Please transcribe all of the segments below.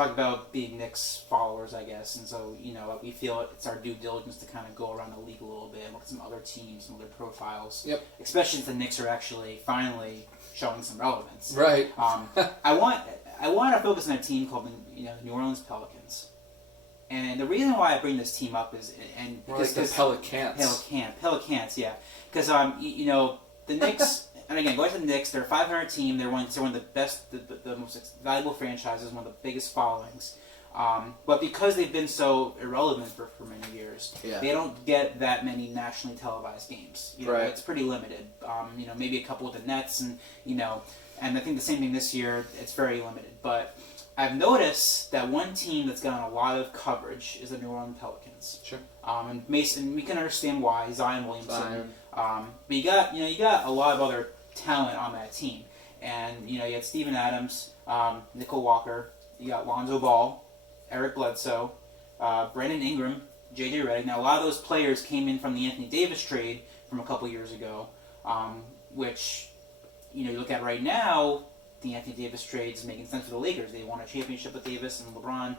talk about being Knicks followers, I guess, and so we feel it's our due diligence to kind of go around the league a little bit and look at some other teams, some other profiles. Yep. Especially since the Knicks are actually finally showing some relevance. Right. I want to focus on a team called the New Orleans Pelicans. And the reason why I bring this team up is because the Pelicans. Pelicans, yeah. Because the Knicks, and again, going to the Knicks, they're a 500 team. They're one of the best, the most valuable franchises, one of the biggest followings. But because they've been so irrelevant for many years, they don't get that many nationally televised games. Right. It's pretty limited. Maybe a couple with the Nets, and and I think the same thing this year. It's very limited, but I've noticed that one team that's gotten a lot of coverage is the New Orleans Pelicans. Sure. And Mason, we can understand why. Zion Williamson. But you got a lot of other talent on that team, and you had Steven Adams, Nickel Walker. You got Lonzo Ball, Eric Bledsoe, Brandon Ingram, J.J. Redick. Now a lot of those players came in from the Anthony Davis trade from a couple years ago, which you look at right now. The Anthony Davis trade is making sense for the Lakers. They won a championship with Davis and LeBron.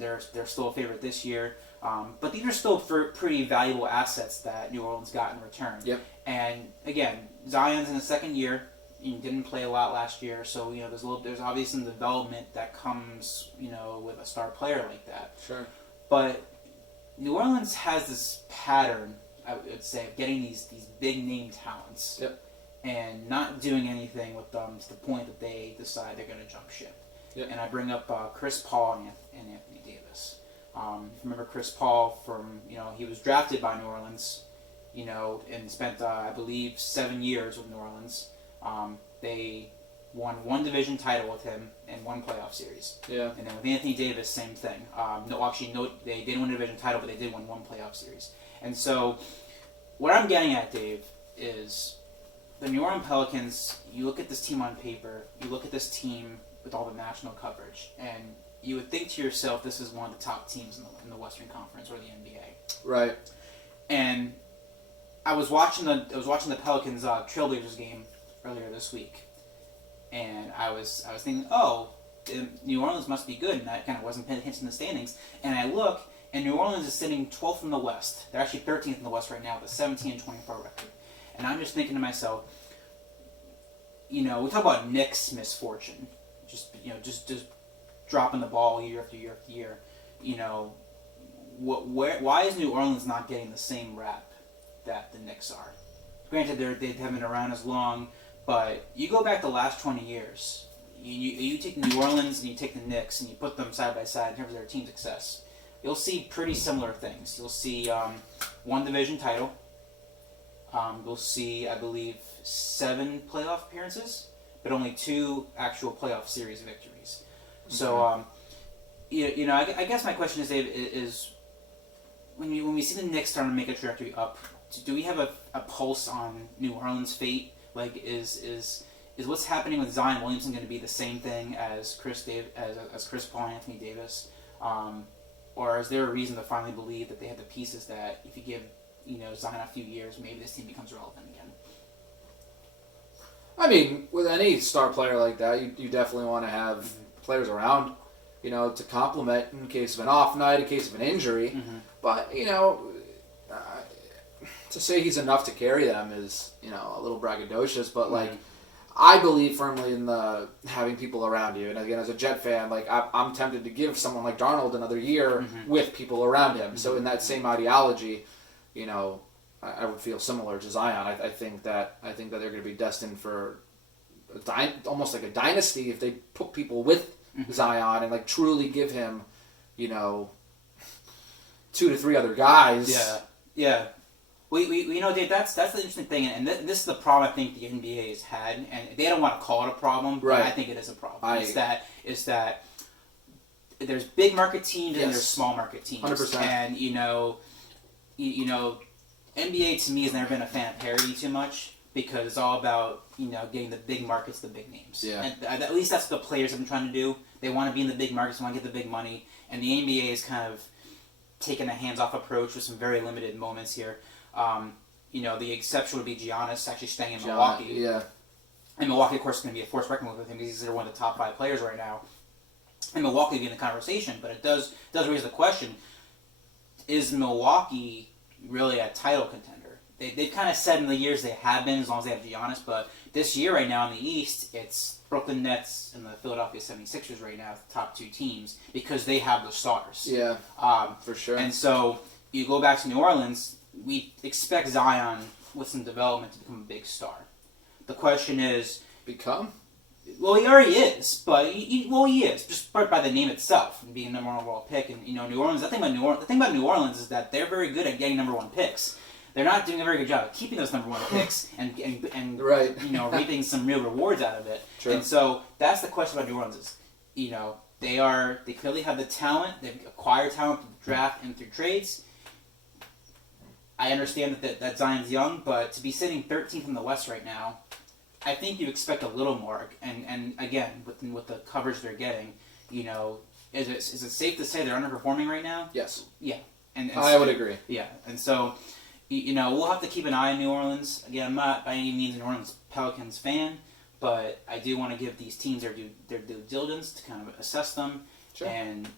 They're still a favorite this year. But these are still pretty valuable assets that New Orleans got in return. Yep. And again, Zion's in the second year. He didn't play a lot last year, so there's obviously some development that comes with a star player like that. Sure. But New Orleans has this pattern, I would say, of getting these big name talents. Yep. And not doing anything with them to the point that they decide they're going to jump ship. Yep. And I bring up Chris Paul and Anthony Davis. Remember Chris Paul from, he was drafted by New Orleans, and spent, I believe, 7 years with New Orleans. They won one division title with him and one playoff series. Yeah. And then with Anthony Davis, same thing. They didn't win a division title, but they did win one playoff series. And so, what I'm getting at, Dave, is the New Orleans Pelicans, you look at this team on paper, you look at this team with all the national coverage, and you would think to yourself, this is one of the top teams in the Western Conference or the NBA. Right. And I was watching the Pelicans Trailblazers game earlier this week, and I was thinking, New Orleans must be good, and I kind of wasn't paying attention to the standings. And I look, and New Orleans is sitting 12th in the West. They're actually 13th in the West right now with a 17-24 record. And I'm just thinking to myself, we talk about Knicks misfortune, just dropping the ball year after year after year. Why is New Orleans not getting the same rap that the Knicks are? Granted, they haven't been around as long, but you go back the last 20 years. You take New Orleans and you take the Knicks and you put them side by side in terms of their team success. You'll see pretty similar things. You'll see one division title. We'll see, I believe, 7 playoff appearances, but only 2 actual playoff series victories. Okay. So, I guess my question is, Dave, is when we see the Knicks starting to make a trajectory up, do we have a pulse on New Orleans' fate? Like, is what's happening with Zion Williamson going to be the same thing as Chris Paul and Anthony Davis, or is there a reason to finally believe that they have the pieces that if you give Zion a few years, maybe this team becomes relevant again? I mean, with any star player like that, you definitely want to have players around, to complement in case of an off night, in case of an injury. Mm-hmm. But, to say he's enough to carry them is, a little braggadocious. But, I believe firmly in the having people around you. And again, as a Jet fan, I'm tempted to give someone like Darnold another year with people around him. Mm-hmm. So in that same ideology, I would feel similar to Zion. I think that they're going to be destined for almost like a dynasty if they put people with Zion and truly give him, 2 to 3 other guys. Yeah. We Dave, that's the interesting thing, and this is the problem I think the NBA has had, and they don't want to call it a problem, but I think it is a problem. Is that there's big market teams and there's small market teams, 100%. And NBA to me has never been a fan of parity too much because it's all about getting the big markets, the big names. Yeah. And at least that's what the players have been trying to do. They want to be in the big markets, want to get the big money, and the NBA is kind of taken a hands-off approach with some very limited moments here. The exception would be Giannis actually staying in Milwaukee. Yeah. And Milwaukee, of course, is going to be a force reckoning with him because he's one of the top 5 players right now. and Milwaukee be in the conversation. But it does raise the question: is Milwaukee really a title contender? They've kind of said in the years they have been, as long as they have Giannis. But this year, right now in the East, it's Brooklyn Nets and the Philadelphia 76ers right now, the top two teams, because they have the stars. Yeah, for sure. And so you go back to New Orleans, we expect Zion with some development to become a big star. The question is... Become? Well, he already is, but he is just by the name itself and being a number one overall pick. And New Orleans. The thing about New Orleans is that they're very good at getting number one picks. They're not doing a very good job of keeping those number one picks and right. reaping some real rewards out of it. True. And so that's the question about New Orleans is, they clearly have the talent. They've acquired talent through the draft and through trades. I understand that Zion's young, but to be sitting 13th in the West right now, I think you expect a little more. And again, with the coverage they're getting, is it safe to say they're underperforming right now? Yes. Yeah. And I would agree. Yeah. And so, we'll have to keep an eye on New Orleans. Again, I'm not by any means a New Orleans Pelicans fan, but I do want to give these teams their due diligence to kind of assess them. Sure. And,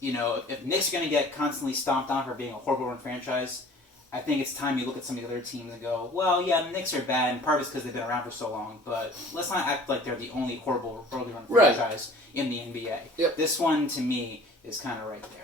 if Knicks are going to get constantly stomped on for being a horrible run franchise, I think it's time you look at some of the other teams and go, well, yeah, the Knicks are bad, and part of it's because they've been around for so long, but let's not act like they're the only horribly run franchise in the NBA. Yep. This one, to me, is kind of right there.